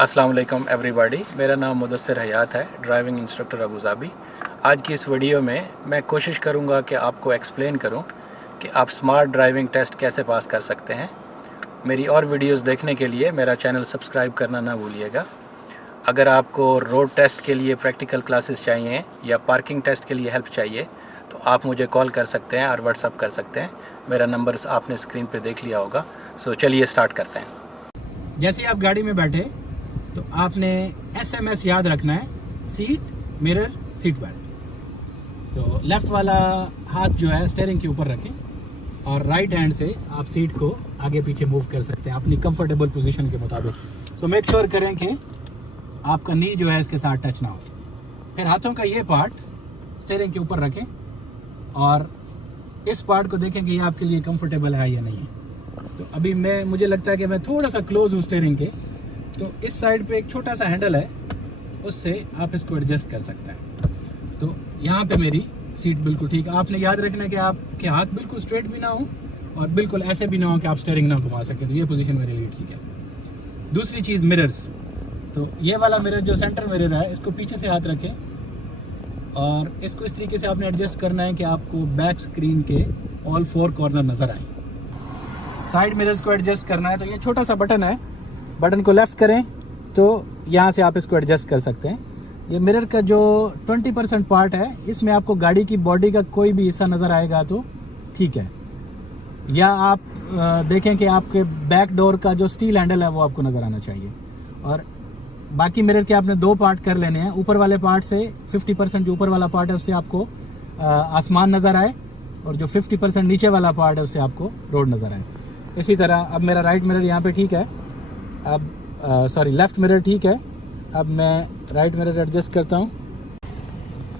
अस्सलाम वालेकुम एवरीबॉडी। मेरा नाम मुदस्सिर हयात है, ड्राइविंग इंस्ट्रक्टर अबू धाबी। आज की इस वीडियो में मैं कोशिश करूंगा कि आपको एक्सप्लेन करूं कि आप स्मार्ट ड्राइविंग टेस्ट कैसे पास कर सकते हैं। मेरी और वीडियोस देखने के लिए मेरा चैनल सब्सक्राइब करना ना भूलिएगा। अगर आपको रोड टेस्ट के लिए प्रैक्टिकल क्लासेस चाहिए या पार्किंग टेस्ट के लिए हेल्प चाहिए तो आप मुझे कॉल कर सकते हैं और व्हाट्सअप कर सकते हैं। मेरा नंबर आपने स्क्रीन पर देख लिया होगा। सो चलिए स्टार्ट करते हैं। जैसे आप गाड़ी में बैठे तो आपने SMS याद रखना है, seat mirror seat belt. So left वाला हाथ जो है स्टीयरिंग के ऊपर रखें और राइट हैंड से आप सीट को आगे पीछे मूव कर सकते हैं अपनी कंफर्टेबल पोजीशन के मुताबिक। तो मेक श्योर करें कि आपका नी जो है इसके साथ टच ना हो। फिर हाथों का ये पार्ट स्टीयरिंग के ऊपर रखें और इस पार्ट को देखें कि ये आपके लिए कंफर्टेबल है या नहीं है। तो अभी मुझे लगता है कि मैं थोड़ा सा क्लोज हूँ स्टीयरिंग के, तो इस साइड पे एक छोटा सा हैंडल है, उससे आप इसको एडजस्ट कर सकते हैं। तो यहाँ पे मेरी सीट बिल्कुल ठीक। आपने याद रखना है कि आपके हाथ बिल्कुल स्ट्रेट भी ना हो और बिल्कुल ऐसे भी ना हो कि आप स्टीयरिंग ना घुमा सकें। तो ये पोजीशन मेरे लिए ठीक है। दूसरी चीज़ मिरर्स। तो ये वाला मिरर जो सेंटर मिरर है इसको पीछे से हाथ रखें और इसको इस तरीके से आपने एडजस्ट करना है कि आपको बैक स्क्रीन के ऑल 4 कॉर्नर नज़र आए। साइड मिरर्स को एडजस्ट करना है तो ये छोटा सा बटन है, बटन को लेफ्ट करें तो यहाँ से आप इसको एडजस्ट कर सकते हैं। ये मिरर का जो 20% पार्ट है इसमें आपको गाड़ी की बॉडी का कोई भी हिस्सा नज़र आएगा तो ठीक है, या आप देखें कि आपके बैक डोर का जो स्टील हैंडल है वो आपको नज़र आना चाहिए। और बाकी मिरर के आपने 2 पार्ट कर लेने हैं। ऊपर वाले पार्ट से 50% जो ऊपर वाला पार्ट है उससे आपको आसमान नज़र आए और जो 50% नीचे वाला पार्ट है उससे आपको रोड नज़र आए। इसी तरह अब मेरा राइट मिरर यहाँ पे ठीक है, अब लेफ़्ट मिरर ठीक है। अब मैं राइट मिरर एडजस्ट करता हूँ।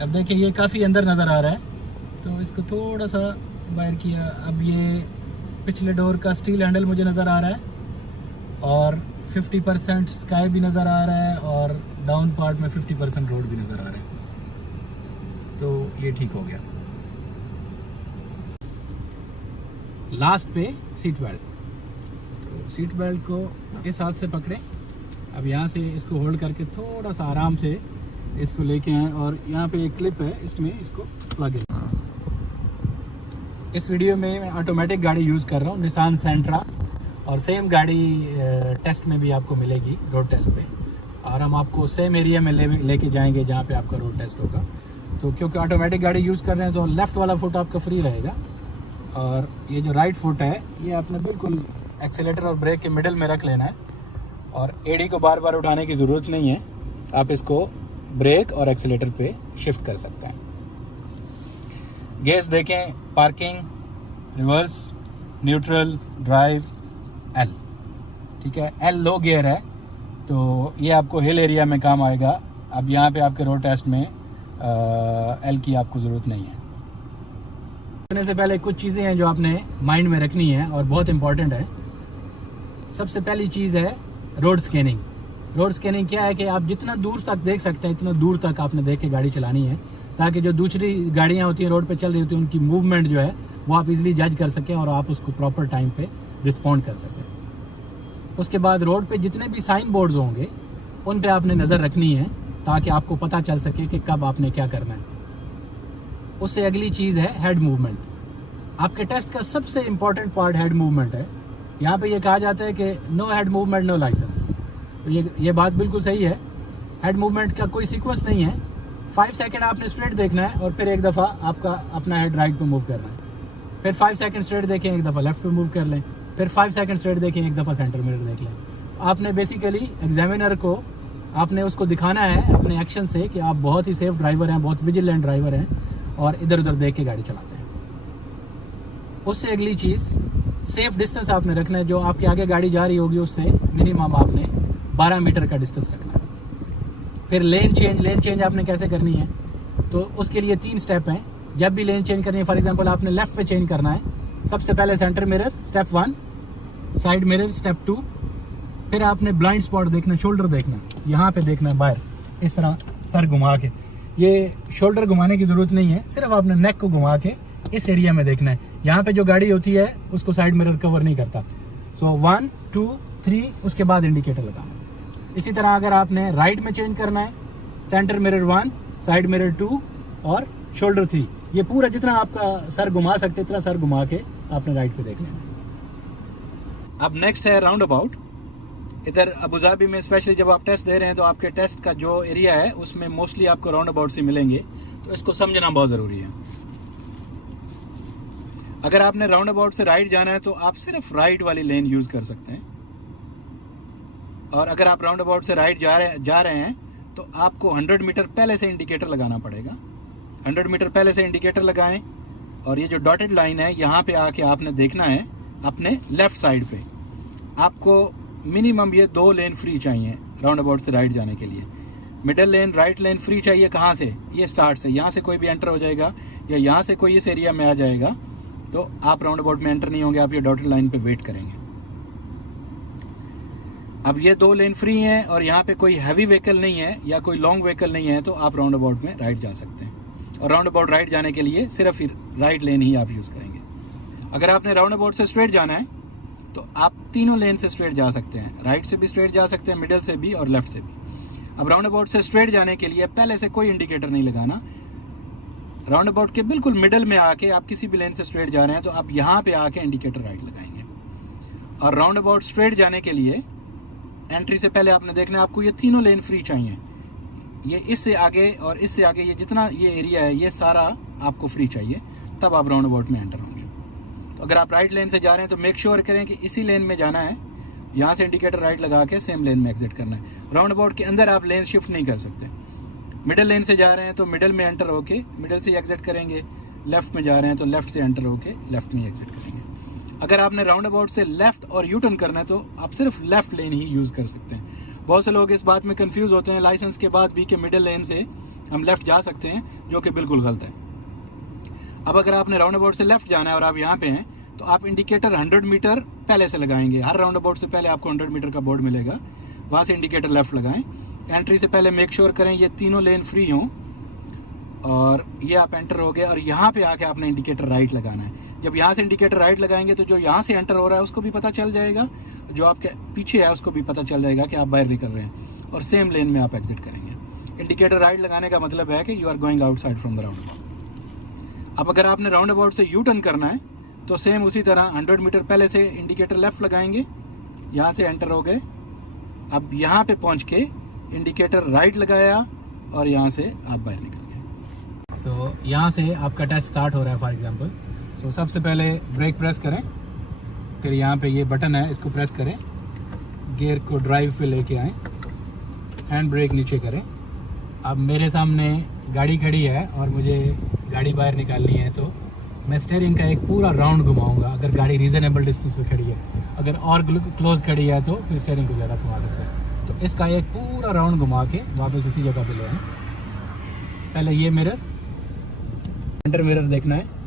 अब देखिए ये काफ़ी अंदर नज़र आ रहा है तो इसको थोड़ा सा बाहर किया। अब ये पिछले डोर का स्टील हैंडल मुझे नज़र आ रहा है और 50% स्काई भी नज़र आ रहा है और डाउन पार्ट में 50% रोड भी नज़र आ रहा है। तो ये ठीक हो गया। लास्ट पे सीट बेल्ट। तो सीट बेल्ट को इस हाथ से पकड़ें। अब यहाँ से इसको होल्ड करके थोड़ा सा आराम से इसको लेके आएँ और यहाँ पे एक क्लिप है, इसमें इसको लगे। इस वीडियो में मैं ऑटोमेटिक गाड़ी यूज़ कर रहा हूँ, निसान सेंट्रा, और सेम गाड़ी टेस्ट में भी आपको मिलेगी रोड टेस्ट पे, और हम आपको सेम एरिया में लेके जाएंगे जहाँ पे आपका रोड टेस्ट होगा। तो क्योंकि ऑटोमेटिक गाड़ी यूज़ कर रहे हैं तो लेफ़्ट वाला फुट आपका फ्री रहेगा और ये जो राइट फुट है ये आपने बिल्कुल एक्सीलेटर और ब्रेक के मिडिल में रख लेना है और एडी को बार बार उठाने की ज़रूरत नहीं है। आप इसको ब्रेक और एक्सीलेटर पे शिफ्ट कर सकते हैं। गियर्स देखें, parking, reverse, neutral, drive, L. ठीक है, एल लो गियर है तो ये आपको हिल एरिया में काम आएगा। अब यहाँ पे आपके रोड टेस्ट में एल की आपको ज़रूरत नहीं है। करने से पहले कुछ चीज़ें हैं जो आपने माइंड में रखनी है और बहुत इंपॉर्टेंट है। सबसे पहली चीज़ है रोड स्कैनिंग। रोड स्कैनिंग क्या है कि आप जितना दूर तक देख सकते हैं इतना दूर तक आपने देख के गाड़ी चलानी है, ताकि जो दूसरी गाड़ियाँ होती हैं रोड पे चल रही होती हैं उनकी मूवमेंट जो है वो आप इजीली जज कर सकें और आप उसको प्रॉपर टाइम पे रिस्पॉन्ड कर सकें। उसके बाद रोड पे जितने भी साइन बोर्ड्स होंगे उन पे आपने नज़र रखनी है ताकि आपको पता चल सके कि कब आपने क्या करना है। उससे अगली चीज़ है हेड मूवमेंट। आपके टेस्ट का सबसे इम्पॉर्टेंट पार्ट हेड मूवमेंट है। यहाँ पे ये कहा जाता है कि no head movement no license. तो ये बात बिल्कुल सही है। हेड मूवमेंट का कोई सीक्वेंस नहीं है। 5 सेकंड आपने स्ट्रेट देखना है और फिर एक दफ़ा आपका अपना हेड राइट पे मूव करना है, फिर 5 सेकंड स्ट्रेट देखें, एक दफ़ा लेफ्ट पे मूव कर लें, फिर 5 सेकंड स्ट्रेट देखें, एक दफ़ा सेंटर मिरर देख लें। तो आपने बेसिकली एग्जामिनर को आपने उसको दिखाना है अपने एक्शन से कि आप बहुत ही सेफ ड्राइवर हैं, बहुत विजिलेंट ड्राइवर हैं और इधर उधर देख के गाड़ी चलाते हैं। उससे अगली चीज़ सेफ डिस्टेंस आपने रखना है। जो आपके आगे गाड़ी जा रही होगी उससे मिनिमम आपने 12 मीटर का डिस्टेंस रखना है। फिर लेन चेंज आपने कैसे करनी है, तो उसके लिए 3 स्टेप हैं। जब भी लेन चेंज करनी है, फॉर एग्जांपल आपने लेफ्ट पे चेंज करना है, सबसे पहले centre mirror step 1, side mirror step 2, फिर आपने ब्लाइंड स्पॉट देखना, शोल्डर देखना, यहाँ पे देखना है बाहर, इस तरह सर घुमा के। ये शोल्डर घुमाने की ज़रूरत नहीं है, सिर्फ आपने नेक को घुमा के इस एरिया में देखना है। यहाँ पे जो गाड़ी होती है उसको साइड मिरर कवर नहीं करता। सो 1 2 3 उसके बाद इंडिकेटर लगाना। इसी तरह अगर आपने राइट में चेंज करना है, सेंटर मिरर 1, साइड मिरर 2 और शोल्डर 3, ये पूरा जितना आपका सर घुमा सकते इतना सर घुमा के आपने राइट पे देख लेना। अब नेक्स्ट है राउंड अबाउट। इधर अबुधाबी में स्पेशली जब आप टेस्ट दे रहे हैं तो आपके टेस्ट का जो एरिया है उसमें मोस्टली आपको राउंड अबाउट से मिलेंगे, तो इसको समझना बहुत ज़रूरी है। अगर आपने राउंड अबाउट से राइट जाना है तो आप सिर्फ राइट वाली लेन यूज़ कर सकते हैं, और अगर आप राउंड अबाउट से राइट जा रहे हैं तो आपको 100 मीटर पहले से इंडिकेटर लगाना पड़ेगा। 100 मीटर पहले से इंडिकेटर लगाएं, और ये जो डॉटेड लाइन है यहाँ पे आके आपने देखना है अपने लेफ्ट साइड पे। आपको मिनिमम ये 2 लेन फ्री चाहिए राउंड अबाउट से राइट जाने के लिए। मिडल लेन, राइट लेन फ्री चाहिए कहाँ से? ये स्टार्ट से, यहाँ से कोई भी एंटर हो जाएगा या यहाँ से कोई इस एरिया में आ जाएगा तो आप राउंड अबाउट में एंटर नहीं होंगे, आप ये डॉटेड लाइन पे वेट करेंगे। अब ये 2 लेन फ्री हैं और यहाँ पे कोई हैवी व्हीकल नहीं है या कोई लॉन्ग व्हीकल नहीं है, तो आप राउंड अबाउट में राइट जा सकते हैं। और राउंड अबाउट राइट जाने के लिए सिर्फ राइट लेन ही आप यूज़ करेंगे। अगर आपने राउंड अबाउट से स्ट्रेट जाना है तो आप तीनों लेन से स्ट्रेट जा सकते हैं, राइट से भी स्ट्रेट जा सकते हैं, मिडल से भी और लेफ्ट से भी। अब राउंड अबाउट से स्ट्रेट जाने के लिए पहले से कोई इंडिकेटर नहीं लगाना। राउंड अबाउट के बिल्कुल मिडल में आके आप किसी भी लेन से स्ट्रेट जा रहे हैं तो आप यहाँ पे आके इंडिकेटर राइट लगाएंगे। और राउंड अबाउट स्ट्रेट जाने के लिए एंट्री से पहले आपने देखना है आपको ये तीनों लेन फ्री चाहिए। ये इससे आगे और इससे आगे ये जितना ये एरिया है ये सारा आपको फ्री चाहिए, तब आप राउंड अबाउट में एंटर होंगे। तो अगर आप राइट लेन से जा रहे हैं तो मेक श्योर करें कि इसी लेन में जाना है, यहाँ से इंडिकेटर राइट लगा के सेम लेन में एग्जिट करना है। राउंड अबाउट के अंदर आप लेन शिफ्ट नहीं कर सकते। मिडल लेन से जा रहे हैं तो मिडल में एंटर होके मिडल से एग्जिट करेंगे, लेफ्ट में जा रहे हैं तो लेफ्ट से एंटर होके लेफ्ट में एग्जिट करेंगे। अगर आपने राउंड अबाउट से लेफ्ट और यू टर्न करना है तो आप सिर्फ लेफ्ट लेन ही यूज़ कर सकते हैं। बहुत से लोग इस बात में कंफ्यूज होते हैं लाइसेंस के बाद भी कि मिडल लेन से हम लेफ्ट जा सकते हैं, जो कि बिल्कुल गलत है। अब अगर आपने राउंड अबाउट से लेफ्ट जाना है और आप यहाँ पे हैं तो आप इंडिकेटर 100 मीटर पहले से लगाएंगे। हर राउंड अबाउट से पहले आपको 100 मीटर का बोर्ड मिलेगा, वहाँ से इंडिकेटर लेफ्ट लगाएं। एंट्री से पहले मेक श्योर करें ये तीनों लेन फ्री हों, और ये आप एंटर हो गए और यहाँ पे आके आपने इंडिकेटर राइट लगाना है। जब यहाँ से इंडिकेटर राइट लगाएंगे तो जो यहाँ से एंटर हो रहा है उसको भी पता चल जाएगा, जो आपके पीछे है उसको भी पता चल जाएगा कि आप बाहर निकल रहे हैं, और सेम लेन में आप एग्जिट करेंगे। इंडिकेटर राइट लगाने का मतलब है कि you are going outside from the roundabout. अब अगर आपने राउंड अबाउट से यू टर्न करना है तो सेम उसी तरह 100 मीटर पहले से इंडिकेटर लेफ्ट लगाएंगे, यहाँ से एंटर हो गए। अब यहाँ पे पहुँच के इंडिकेटर राइट लगाया और यहाँ से आप बाहर निकल गए। सो यहाँ से आपका टेस्ट स्टार्ट हो रहा है फॉर एग्जांपल। सो सबसे पहले ब्रेक प्रेस करें, फिर यहाँ पे ये बटन है इसको प्रेस करें, गियर को ड्राइव पे लेके आएँ, हैंड ब्रेक नीचे करें। अब मेरे सामने गाड़ी खड़ी है और मुझे गाड़ी बाहर निकालनी है तो मैं स्टीयरिंग का एक पूरा राउंड घुमाऊंगा। अगर गाड़ी रीजनेबल डिस्टेंस पे खड़ी है, अगर और क्लोज खड़ी है तो फिर स्टीयरिंग को ज़्यादा घुमा सकते हैं। तो इसका एक पूरा राउंड घुमा के वापस इसी जगह पे ले आए। पहले ये मिरर, सेंटर मिरर देखना है।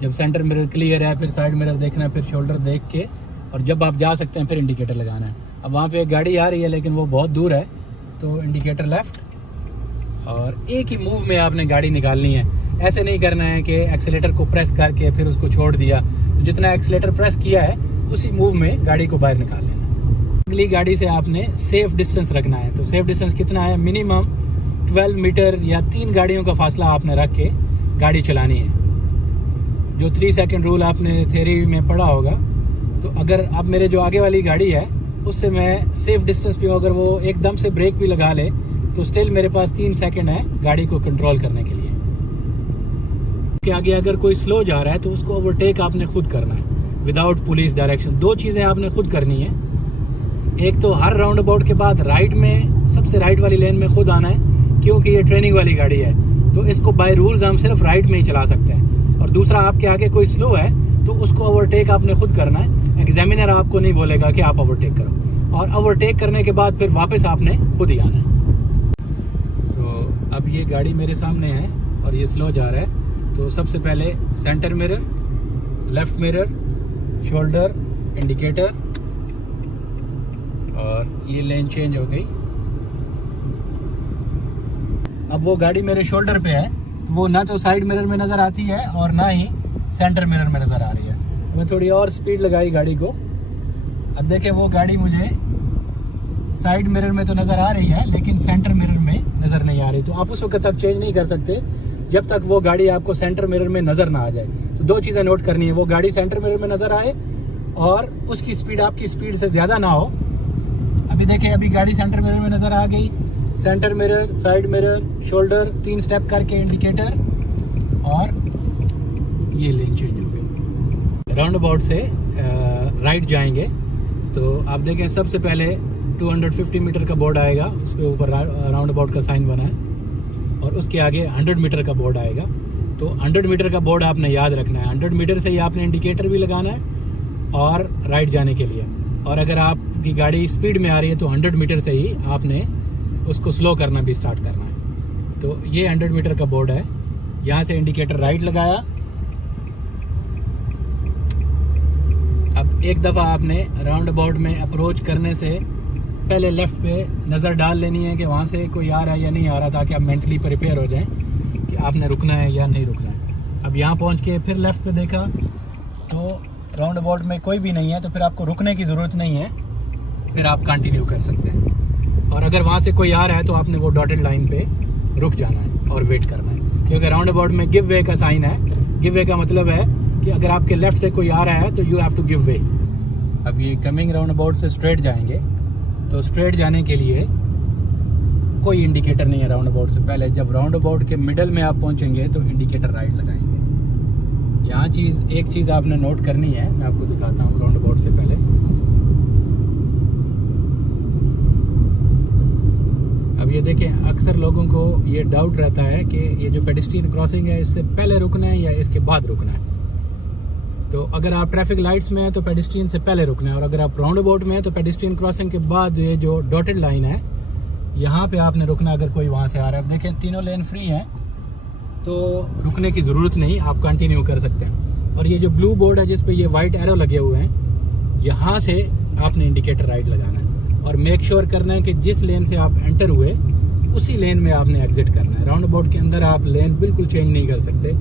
जब सेंटर मिरर क्लियर है फिर साइड मिरर देखना है, फिर शोल्डर देख के, और जब आप जा सकते हैं फिर इंडिकेटर लगाना है। अब वहाँ पे एक गाड़ी आ रही है लेकिन वो बहुत दूर है तो इंडिकेटर लेफ्ट, और एक ही मूव में आपने गाड़ी निकालनी है। ऐसे नहीं करना है कि एक्सीलेटर को प्रेस करके फिर उसको छोड़ दिया, तो जितना एक्सीलेटर प्रेस किया है उसी मूव में गाड़ी को बाहर निकाल लेना। अगली गाड़ी से आपने सेफ डिस्टेंस रखना है। तो सेफ डिस्टेंस कितना है? मिनिमम 12 मीटर या 3 गाड़ियों का फासला आपने रख के गाड़ी चलानी है। जो 3 सेकंड रूल आपने थ्योरी में पढ़ा होगा, तो अगर अब मेरे जो आगे वाली गाड़ी है उससे मैं सेफ डिस्टेंस पे हूँ, अगर वो एकदम से ब्रेक भी लगा ले तो स्टिल मेरे पास 3 सेकंड है गाड़ी को कंट्रोल करने के लिए। कि आगे अगर कोई स्लो जा रहा है तो उसको ओवरटेक आपने खुद करना है विदाउट पुलिस डायरेक्शन। 2 चीज़ें आपने खुद करनी है। एक तो हर राउंड अबाउट के बाद राइट में सबसे राइट वाली लेन में खुद आना है, क्योंकि ये ट्रेनिंग वाली गाड़ी है तो इसको बाय रूल्स हम सिर्फ राइट में ही चला सकते हैं। और दूसरा, आपके आगे कोई स्लो है तो उसको ओवरटेक आपने खुद करना है। एग्जामिनर आपको नहीं बोलेगा कि आप ओवरटेक करो, और ओवरटेक करने के बाद फिर वापस आपने खुद ही आना है। अब ये गाड़ी मेरे सामने है और ये स्लो जा रहा है, तो सबसे पहले centre mirror, left mirror, shoulder, indicator, और ये लेन चेंज हो गई। अब वो गाड़ी मेरे शोल्डर पे है तो वो ना तो साइड मिरर में नज़र आती है और ना ही सेंटर मिरर में नज़र आ रही है। मैं थोड़ी और स्पीड लगाई गाड़ी को। अब देखें वो गाड़ी मुझे साइड मिरर में तो नज़र आ रही है लेकिन सेंटर मिरर में नज़र नहीं आ रही। तो आप उस वक्त तक चेंज नहीं कर सकते जब तक वो गाड़ी आपको सेंटर मिरर में नज़र ना आ जाए। तो दो चीज़ें नोट करनी है, वो गाड़ी सेंटर मिरर में नज़र आए और उसकी स्पीड आपकी स्पीड से ज़्यादा ना हो। अभी देखें, अभी गाड़ी सेंटर मिरर में नज़र आ गई। Centre mirror, side mirror, shoulder, 3 step करके इंडिकेटर और ये लेन चेंज हो गई। राउंड अबाउट से राइट जाएंगे तो आप देखें सबसे पहले 250 मीटर का बोर्ड आएगा, उस पर ऊपर राउंड अबाउट का साइन बना है और उसके आगे 100 मीटर का बोर्ड आएगा। तो 100 मीटर का बोर्ड आपने याद रखना है। 100 मीटर से ही आपने इंडिकेटर भी लगाना है और राइट जाने के लिए। और अगर आपकी गाड़ी स्पीड में आ रही है तो 100 मीटर से ही आपने उसको स्लो करना भी स्टार्ट करना है। तो ये 100 मीटर का बोर्ड है, यहाँ से इंडिकेटर राइट लगाया। अब एक दफ़ा आपने राउंड अबाउट में अप्रोच करने से पहले लेफ़्ट पे नज़र डाल लेनी है कि वहाँ से कोई आ रहा है या नहीं आ रहा, ताकि आप मेंटली प्रिपेयर हो जाएं कि आपने रुकना है या नहीं रुकना है। अब यहाँ पहुँच के फिर लेफ़्ट पे देखा तो राउंड अबाउट में कोई भी नहीं है, तो फिर आपको रुकने की ज़रूरत नहीं है, फिर आप कंटिन्यू कर सकते हैं। और अगर वहाँ से कोई आ रहा है तो आपने वो डॉटेड लाइन पे रुक जाना है और वेट करना है, क्योंकि राउंड अबाउट में गिव वे का साइन है। गिव वे का मतलब है कि अगर आपके लेफ़्ट से कोई आ रहा है तो you have to give way. अब ये कमिंग राउंड अबाउट से स्ट्रेट जाएंगे, तो स्ट्रेट जाने के लिए कोई इंडिकेटर नहीं है राउंड अबाउट से पहले। जब राउंड अबाउट के मिडल में आप पहुंचेंगे तो इंडिकेटर राइट लगाएंगे। यहाँ एक चीज़ आपने नोट करनी है, मैं आपको दिखाता हूँ राउंड अबाउट से पहले। अब ये देखें, अक्सर लोगों को ये डाउट रहता है कि ये जो पेडेस्ट्रियन क्रॉसिंग है इससे पहले रुकना है या इसके बाद रुकना है। तो अगर आप ट्रैफिक लाइट्स में हैं तो पेडेस्ट्रियन से पहले रुकना है, और अगर आप राउंड अबाउट में हैं तो पेडेस्ट्रियन क्रॉसिंग के बाद ये जो डॉटेड लाइन है यहाँ पे आपने रुकना अगर कोई वहाँ से आ रहा है। अब देखें, तीनों लेन फ्री हैं तो रुकने की ज़रूरत नहीं, आप कंटिन्यू कर सकते हैं। और ये जो ब्लू बोर्ड है जिस पे ये वाइट एरो लगे हुए हैं, यहाँ से आपने इंडिकेटर राइट लगाना है और मेक श्योर करना है कि जिस लेन से आप एंटर हुए उसी लेन में आपने एग्जिट करना है। राउंड अबाउट के अंदर आप लेन बिल्कुल चेंज नहीं कर सकते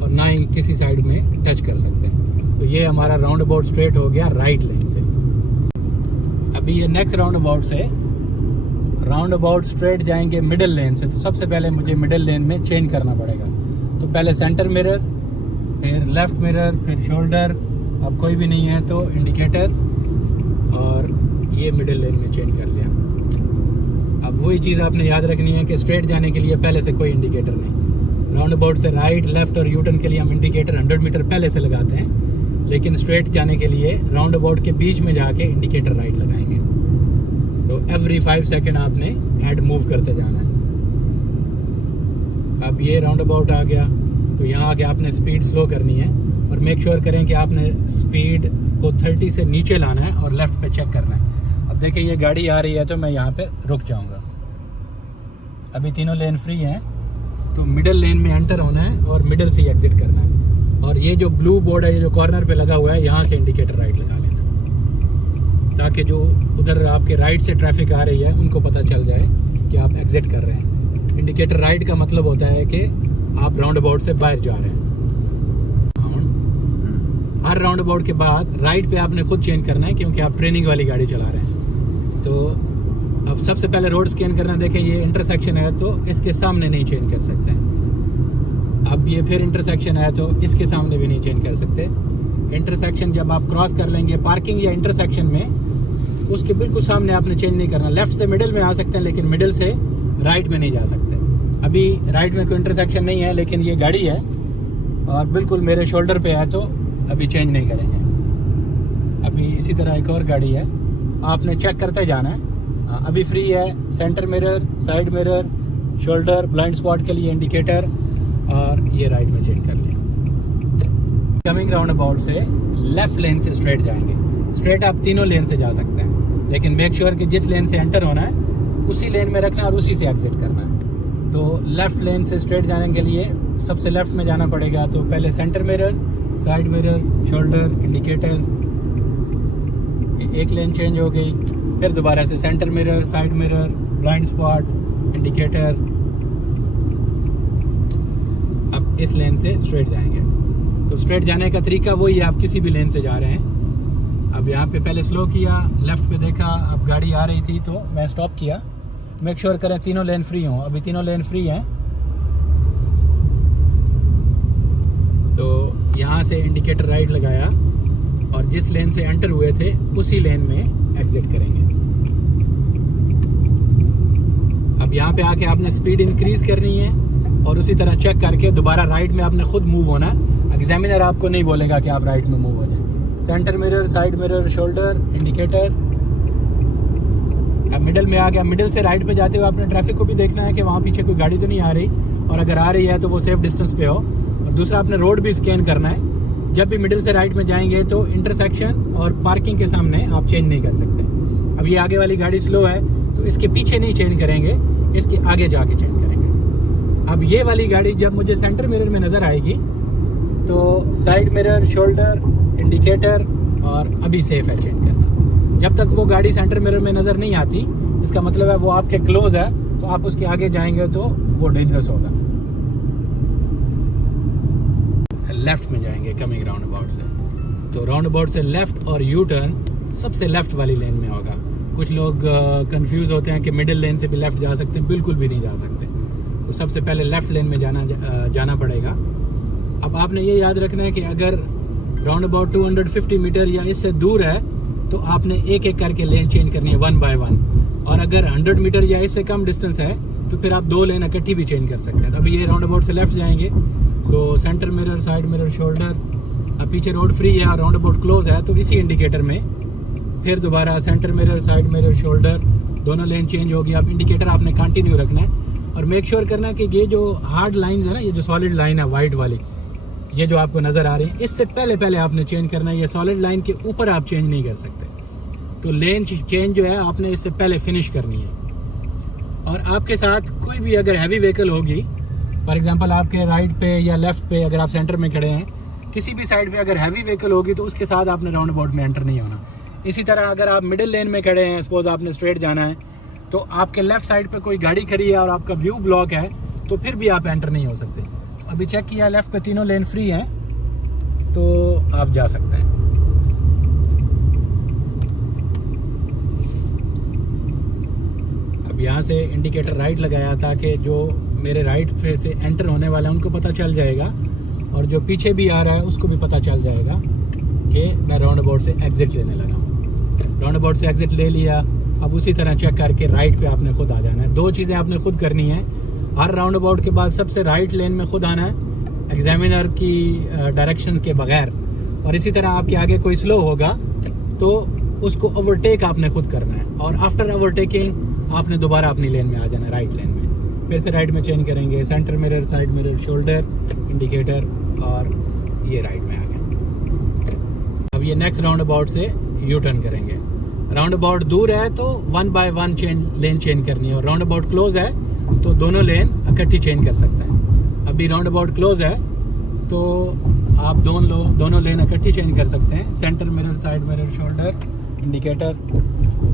और ना ही किसी साइड में टच कर सकते हैं। तो ये हमारा राउंड अबाउट स्ट्रेट हो गया राइट लेन से। अभी ये नेक्स्ट राउंड अबाउट से राउंड अबाउट स्ट्रेट जाएंगे मिडिल लेन से। तो सबसे पहले मुझे मिडिल लेन में चेंज करना पड़ेगा। तो पहले सेंटर मिरर, फिर लेफ्ट मिरर, फिर शोल्डर। अब कोई भी नहीं है तो इंडिकेटर, और ये मिडिल लेन में चेंज कर लिया। अब वही चीज़ आपने याद रखनी है कि स्ट्रेट जाने के लिए पहले से कोई इंडिकेटर नहीं। राउंड अबाउट से राइट, लेफ्ट और यूटर्न के लिए हम इंडिकेटर 100 मीटर पहले से लगाते हैं, लेकिन स्ट्रेट जाने के लिए राउंड अबाउट के बीच में जाके इंडिकेटर राइट लगाएंगे। तो एवरी 5 सेकेंड आपने हेड मूव करते जाना है। अब ये राउंड अबाउट आ गया तो यहाँ आके आपने स्पीड स्लो करनी है और मेक श्योर करें कि आपने स्पीड को 30 से नीचे लाना है और लेफ्ट पे चेक करना है। अब देखिए, ये गाड़ी आ रही है तो मैं यहाँ पे रुक जाऊँगा। अभी तीनों लेन फ्री हैं, तो मिडिल लेन में एंटर होना है और मिडिल से ही एग्जिट करना है। और ये जो ब्लू बोर्ड है, ये जो कॉर्नर पे लगा हुआ है, यहाँ से इंडिकेटर राइट लगा लेना, ताकि जो उधर आपके राइट से ट्रैफिक आ रही है उनको पता चल जाए कि आप एग्जिट कर रहे हैं। इंडिकेटर राइट का मतलब होता है कि आप राउंड अबाउट से बाहर जा रहे हैं। हर राउंड अबाउट के बाद राइट पे आपने खुद चेंज करना है, क्योंकि आप ट्रेनिंग वाली गाड़ी चला रहे हैं। तो अब सबसे पहले रोड स्कैन करना। देखें, ये इंटरसेक्शन है तो इसके सामने नहीं चेंज कर सकते। अब ये फिर इंटरसेक्शन है तो इसके सामने भी नहीं चेंज कर सकते। इंटरसेक्शन जब आप क्रॉस कर लेंगे पार्किंग या इंटरसेक्शन में, उसके बिल्कुल सामने आपने चेंज नहीं करना। लेफ्ट से मिडिल में आ सकते हैं, लेकिन मिडिल से राइट में नहीं जा सकते। अभी राइट में कोई इंटरसेक्शन नहीं है, लेकिन ये गाड़ी है और बिल्कुल मेरे शोल्डर पे है, तो अभी चेंज नहीं करेंगे। अभी इसी तरह एक और गाड़ी है, आपने चेक करते जाना है। अभी फ्री है। Centre mirror, side mirror, shoulder, blind spot के लिए इंडिकेटर, और ये राइट में चेंज कर लिया। कमिंग राउंड अबाउट से लेफ्ट लेन से स्ट्रेट जाएंगे। स्ट्रेट आप तीनों लेन से जा सकते हैं, लेकिन मेक श्योर कि जिस लेन से एंटर होना है उसी लेन में रखना है और उसी से एग्जिट करना है। तो लेफ्ट लेन से स्ट्रेट जाने के लिए सबसे लेफ्ट में जाना पड़ेगा। तो पहले centre mirror, side mirror, shoulder, indicator, एक लेन चेंज हो गई। फिर दोबारा से centre mirror, side mirror, blind spot, indicator. अब इस लेन से स्ट्रेट जाएंगे। तो स्ट्रेट जाने का तरीका वही है, आप किसी भी लेन से जा रहे हैं अब यहाँ पे पहले स्लो किया, लेफ्ट पे देखा, अब गाड़ी आ रही थी तो मैं स्टॉप किया। मेक श्योर करें तीनों लेन फ्री हों। अभी तीनों लेन फ्री हैं, तो यहाँ से इंडिकेटर राइट लगाया और जिस लेन से एंटर हुए थे उसी लेन में एग्जिट करेंगे। अब यहाँ पे आके आपने स्पीड इंक्रीज करनी है और उसी तरह चेक करके दोबारा राइट में आपने खुद मूव होना है। एग्जामिनर आपको नहीं बोलेगा कि आप राइट में मूव हो जाए। Centre mirror, side mirror, shoulder, indicator. अब मिडिल में आ गया। मिडिल से राइट पे जाते हुए आपने ट्रैफिक को भी देखना है कि वहाँ पीछे कोई गाड़ी तो नहीं आ रही, और अगर आ रही है तो वो सेफ डिस्टेंस पे हो। और दूसरा आपने रोड भी स्कैन करना है। जब भी मिडिल से राइट में जाएंगे तो इंटरसेक्शन और पार्किंग के सामने आप चेंज नहीं कर सकते। अब ये आगे वाली गाड़ी स्लो है तो इसके पीछे नहीं चेंज करेंगे, इसके आगे जाके चेंज करेंगे। अब ये वाली गाड़ी जब मुझे सेंटर मिरर में नज़र आएगी तो साइड मिरर, शोल्डर, इंडिकेटर और अभी सेफ है चेंज करना। जब तक वो गाड़ी सेंटर मिरर में नज़र नहीं आती, इसका मतलब है वो आपके क्लोज है, तो आप उसके आगे जाएंगे तो वो डेंजरस होगा। लेफ्ट में जाएंगे कमिंग राउंड अबाउट से, तो राउंड अबाउट से लेफ्ट और यू टर्न सबसे लेफ्ट वाली लेन में होगा। कुछ लोग कंफ्यूज होते हैं कि मिडिल लेन से भी लेफ्ट जा सकते हैं, बिल्कुल भी नहीं जा सकते। तो सबसे पहले लेफ्ट लेन में जाना पड़ेगा। अब आपने ये याद रखना है कि अगर राउंड अबाउट 250 मीटर या इससे दूर है तो आपने एक एक करके लेन चेंज करनी है 1 बाय 1, और अगर 100 मीटर या इससे कम डिस्टेंस है तो फिर आप 2 लेन इकट्ठी भी चेंज कर सकते हैं। अब ये राउंड अबाउट से लेफ्ट जाएंगे, तो centre mirror, side mirror, shoulder. अब पीछे रोड फ्री है और राउंड अबाउट क्लोज है, तो इसी इंडिकेटर में फिर दोबारा centre mirror, side mirror, shoulder, दोनों लेन चेंज होगी। अब इंडिकेटर आपने कंटिन्यू रखना है और मेक श्योर करना है कि ये जो हार्ड लाइन है ना, ये जो सॉलिड लाइन है वाइट वाली, ये जो आपको नज़र आ रही है, इससे पहले आपने चेंज करना है। ये सॉलिड लाइन के ऊपर आप चेंज नहीं कर सकते। तो लेन चेंज जो है आपने इससे पहले फिनिश करनी है। और आपके साथ कोई भी अगर हैवी व्हीकल होगी, फॉर एग्जांपल आपके राइट पे या लेफ्ट पे, अगर आप सेंटर में खड़े हैं, किसी भी साइड पे अगर हैवी व्हीकल होगी तो उसके साथ आपने राउंड अबाउट में एंटर नहीं होना। इसी तरह अगर आप मिडिल लेन में खड़े हैं, सपोज आपने स्ट्रेट जाना है, तो आपके लेफ्ट साइड पे कोई गाड़ी खड़ी है और आपका व्यू ब्लॉक है, तो फिर भी आप एंटर नहीं हो सकते। अभी चेक किया, लेफ्ट पे तीनों लेन फ्री हैं, तो आप जा सकते हैं। अब यहाँ से इंडिकेटर राइट लगाया ताकि जो मेरे राइट पे से एंटर होने वाला है उनको पता चल जाएगा, और जो पीछे भी आ रहा है उसको भी पता चल जाएगा कि मैं राउंड अबाउट से एग्जिट लेने लगा हूँ। राउंड अबाउट से एग्जिट ले लिया। अब उसी तरह चेक करके राइट पे आपने खुद आ जाना है। 2 चीज़ें आपने खुद करनी है। हर राउंड अबाउट के बाद सबसे राइट लेन में खुद आना है, एग्जामिनर की डायरेक्शन के बगैर। और इसी तरह आपके आगे कोई स्लो होगा तो उसको ओवरटेक आपने खुद करना है, और आफ्टर ओवरटेकिंग आपने दोबारा अपनी लेन में आ जाना है, राइट लेन में। फिर से राइट में चेंज करेंगे, centre mirror, side mirror, shoulder, indicator, और ये राइट में आ गया। अब ये नेक्स्ट राउंड अबाउट से यू टर्न करेंगे। राउंड अबाउट दूर है तो 1 बाय 1 लेन चेंज करनी है, और राउंड अबाउट क्लोज है तो दोनों लेन इकट्ठी चेंज कर सकते हैं। अभी राउंड अबाउट क्लोज है तो आप दोनों लेन इकट्ठी चेंज कर सकते हैं। Centre mirror, side mirror, shoulder, indicator,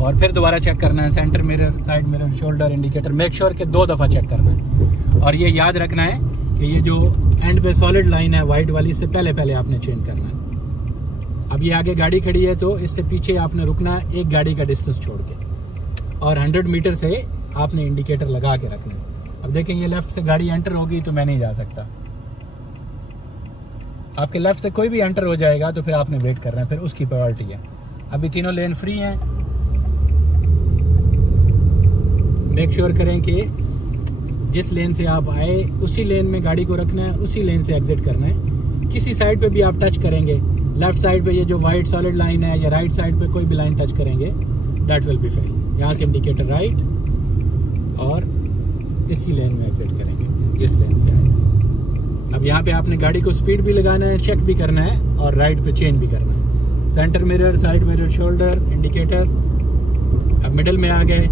और फिर दोबारा चेक करना है centre mirror, side mirror, shoulder, indicator. Make sure कि 2 दफ़ा चेक करना है। और ये याद रखना है कि ये जो एंड पे सॉलिड लाइन है वाइट वाली, इससे पहले आपने चेंज करना है। अब ये आगे गाड़ी खड़ी है तो इससे पीछे आपने रुकना है, एक गाड़ी का डिस्टेंस छोड़ के, और 100 मीटर से आपने इंडिकेटर लगा के रखना है। अब देखें ये लेफ्ट से गाड़ी एंटर होगी तो मैं नहीं जा सकता। आपके लेफ्ट से कोई भी एंटर हो जाएगा तो फिर आपने वेट करना है, फिर उसकी प्रायोरिटी है। अभी तीनों लेन फ्री हैं। मेक श्योर करें कि जिस लेन से आप आए उसी लेन में गाड़ी को रखना है, उसी लेन से एग्जिट करना है। किसी साइड पे भी आप टच करेंगे, लेफ्ट साइड पे ये जो वाइट सॉलिड लाइन है या राइट साइड पे कोई भी लाइन टच करेंगे, दैट विल बी फेल। यहाँ से इंडिकेटर राइट और इसी लेन में एग्जिट करेंगे, इस लेन से आए थे। अब यहाँ पे आपने गाड़ी को स्पीड भी लगाना है, चेक भी करना है, और राइट पे चेंज भी करना है। Centre mirror, side mirror, shoulder, indicator. अब मिडिल में आ गए,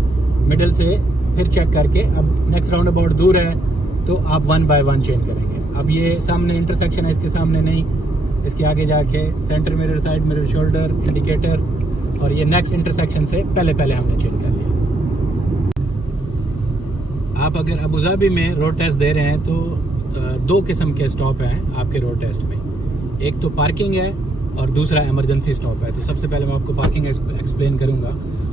मिडिल से फिर चेक करके अब नेक्स्ट राउंड अबाउट दूर है तो आप 1 बाय 1 चेंज करेंगे। अब ये सामने इंटरसेक्शन है, इसके सामने नहीं, इसके आगे जाके centre mirror, side mirror, shoulder, indicator, और ये नेक्स्ट इंटरसेक्शन से पहले हमने चेंज कर लिया। आप अगर अबू धाबी में रोड टेस्ट दे रहे हैं तो 2 किस्म के स्टॉप हैं आपके रोड टेस्ट में। एक तो पार्किंग है और दूसरा इमरजेंसी स्टॉप है। तो सबसे पहले मैं आपको पार्किंग एक्सप्लेन करूंगा।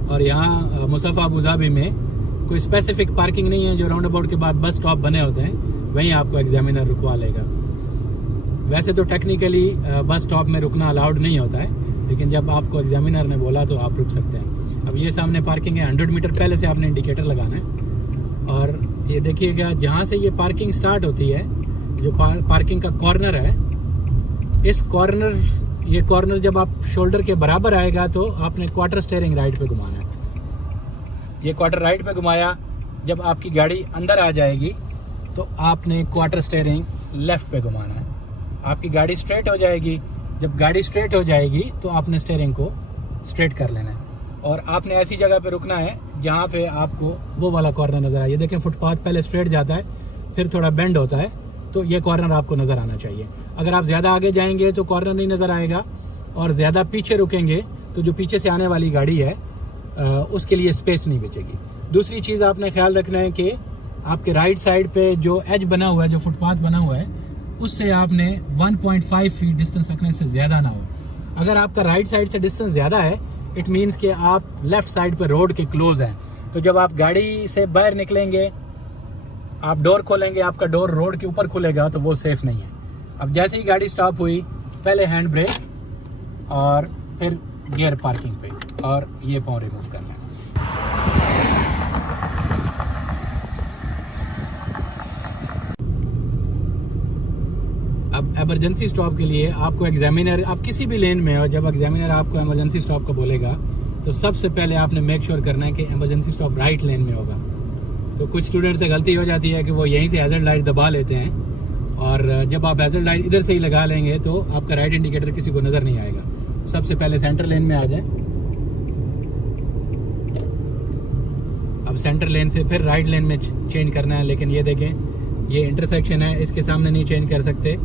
और यहाँ मुसफ़ा अबू धाबी में कोई स्पेसिफिक पार्किंग नहीं है, जो राउंड अबाउट के बाद बस स्टॉप बने होते हैं वहीं आपको एग्जामिनर रुकवा लेगा। वैसे तो टेक्निकली बस स्टॉप में रुकना अलाउड नहीं होता है, लेकिन जब आपको एग्जामिनर ने बोला तो आप रुक सकते हैं। अब ये सामने पार्किंग है, 100 मीटर पहले से आपने इंडिकेटर लगाना है। और ये देखिएगा जहाँ से ये पार्किंग स्टार्ट होती है, जो पार्किंग का कॉर्नर है, ये कॉर्नर जब आप शोल्डर के बराबर आएगा तो आपने क्वार्टर स्टीयरिंग राइट पे घुमाना है। ये क्वार्टर राइट पे घुमाया, जब आपकी गाड़ी अंदर आ जाएगी तो आपने क्वार्टर स्टीयरिंग लेफ्ट पे घुमाना है। आपकी गाड़ी स्ट्रेट हो जाएगी, जब गाड़ी स्ट्रेट हो जाएगी तो आपने स्टीयरिंग को स्ट्रेट कर लेना है। और आपने ऐसी जगह पे रुकना है जहाँ पे आपको वो वाला कॉर्नर नज़र आए। ये देखें, फुटपाथ पहले स्ट्रेट जाता है, फिर थोड़ा बेंड होता है, तो ये कॉर्नर आपको नज़र आना चाहिए। अगर आप ज़्यादा आगे जाएंगे तो कॉर्नर नहीं नज़र आएगा, और ज़्यादा पीछे रुकेंगे तो जो पीछे से आने वाली गाड़ी है उसके लिए स्पेस नहीं बचेगी। दूसरी चीज़ आपने ख्याल रखना है कि आपके राइट साइड पे जो एज बना हुआ है, जो फुटपाथ बना हुआ है, उससे आपने 1.5 फीट डिस्टेंस रखने से ज़्यादा ना हो। अगर आपका राइट साइड से डिस्टेंस ज़्यादा है, इट मीन्स कि आप लेफ्ट साइड पे रोड के क्लोज हैं। तो जब आप गाड़ी से बाहर निकलेंगे, आप डोर खोलेंगे, आपका डोर रोड के ऊपर खुलेगा, तो वो सेफ नहीं है। अब जैसे ही गाड़ी स्टॉप हुई, पहले हैंड ब्रेक और फिर गियर पार्किंग पे, और ये पाँव रिमूव कर लें। अब इमरजेंसी स्टॉप के लिए आपको एग्जामिनर, आप किसी भी लेन में हो, जब एग्जामिनर आपको इमरजेंसी स्टॉप का बोलेगा तो सबसे पहले आपने मेक श्योर करना है कि इमरजेंसी स्टॉप राइट लेन में होगा। तो कुछ स्टूडेंट से गलती हो जाती है कि वो यहीं से हैज़र्ड लाइट दबा लेते हैं, और जब आप हैज़र्ड लाइट इधर से ही लगा लेंगे तो आपका राइट इंडिकेटर किसी को नज़र नहीं आएगा। सबसे पहले सेंटर लेन में आ जाए। अब सेंटर लेन से फिर राइट लेन में चेंज करना है, लेकिन ये देखें, ये इंटरसेक्शन है, इसके सामने नहीं चेंज कर सकते।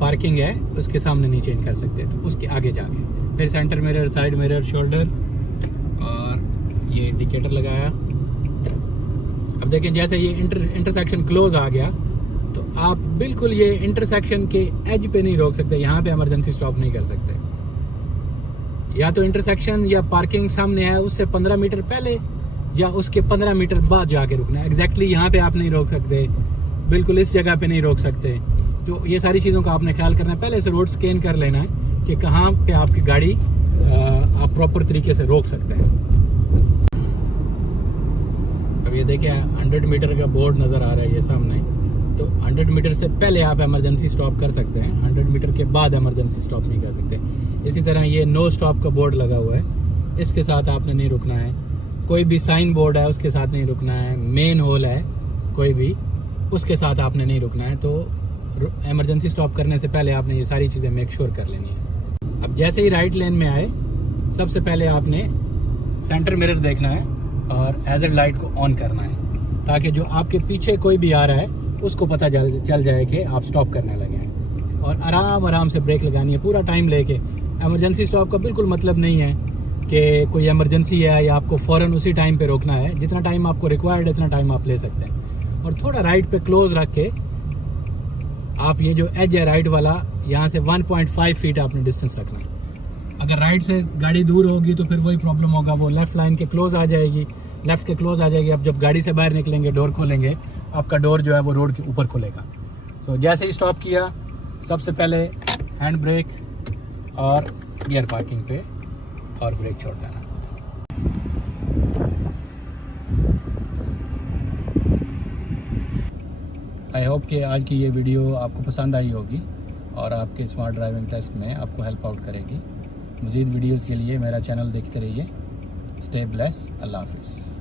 पार्किंग है, उसके सामने नहीं चेंज कर सकते, तो उसके आगे जाके फिर centre mirror, side mirror, shoulder, और ये इंडिकेटर लगाया। अब देखें, जैसे ये इंटरसेक्शन क्लोज आ गया तो आप बिल्कुल ये इंटरसेक्शन के एज पे नहीं रोक सकते, यहाँ पे इमरजेंसी स्टॉप नहीं कर सकते। या तो इंटरसेक्शन या पार्किंग सामने है, उससे 15 मीटर पहले या उसके 15 मीटर बाद जाके रुकना है। एग्जैक्टली यहाँ पे आप नहीं रोक सकते, बिल्कुल इस जगह पे नहीं रोक सकते। तो ये सारी चीज़ों का आपने ख्याल करना है। पहले से रोड स्कैन कर लेना है कि कहाँ पे आपकी गाड़ी आप प्रॉपर तरीके से रोक सकते हैं। अब ये देखिए, 100 मीटर का बोर्ड नज़र आ रहा है ये सामने। तो 100 मीटर से पहले आप इमरजेंसी स्टॉप कर सकते हैं, 100 मीटर के बाद इमरजेंसी स्टॉप नहीं कर सकते। इसी तरह ये नो स्टॉप का बोर्ड लगा हुआ है, इसके साथ आपने नहीं रुकना है। कोई भी साइन बोर्ड है, उसके साथ नहीं रुकना है। मेन होल है कोई भी, उसके साथ आपने नहीं रुकना है। तो इमरजेंसी स्टॉप करने से पहले आपने ये सारी चीज़ें मेक श्योर कर लेनी है। अब जैसे ही राइट लेन में आए, सबसे पहले आपने सेंटर मिरर देखना है और हैज़र्ड लाइट को ऑन करना है, ताकि जो आपके पीछे कोई भी आ रहा है उसको पता चल जाए कि आप स्टॉप करने लगे हैं। और आराम से ब्रेक लगानी है, पूरा टाइम लेके। इमरजेंसी स्टॉप का बिल्कुल मतलब नहीं है कि कोई इमरजेंसी है या आपको फ़ौरन उसी टाइम पे रोकना है। जितना टाइम आपको रिक्वायर्ड है इतना टाइम आप ले सकते हैं। और थोड़ा राइट पे क्लोज रख के आप ये जो एज है राइट वाला, यहाँ से 1.5 फीट आपने डिस्टेंस रखना है। अगर राइट से गाड़ी दूर होगी तो फिर वही प्रॉब्लम होगा, वो लेफ्ट लाइन के क्लोज आ जाएगी, लेफ्ट के क्लोज आ जाएगी। अब जब गाड़ी से बाहर निकलेंगे, डोर खोलेंगे, आपका डोर जो है वो रोड के ऊपर खुलेगा। सो जैसे ही स्टॉप किया, सबसे पहले हैंड ब्रेक और गियर पार्किंग पे, और ब्रेक छोड़ देना। आई होप कि आज की ये वीडियो आपको पसंद आई होगी और आपके स्मार्ट ड्राइविंग टेस्ट में आपको हेल्प आउट करेगी। मज़ीद वीडियोज़ के लिए मेरा चैनल देखते रहिए। Stay bless. अल्लाह हाफिज़।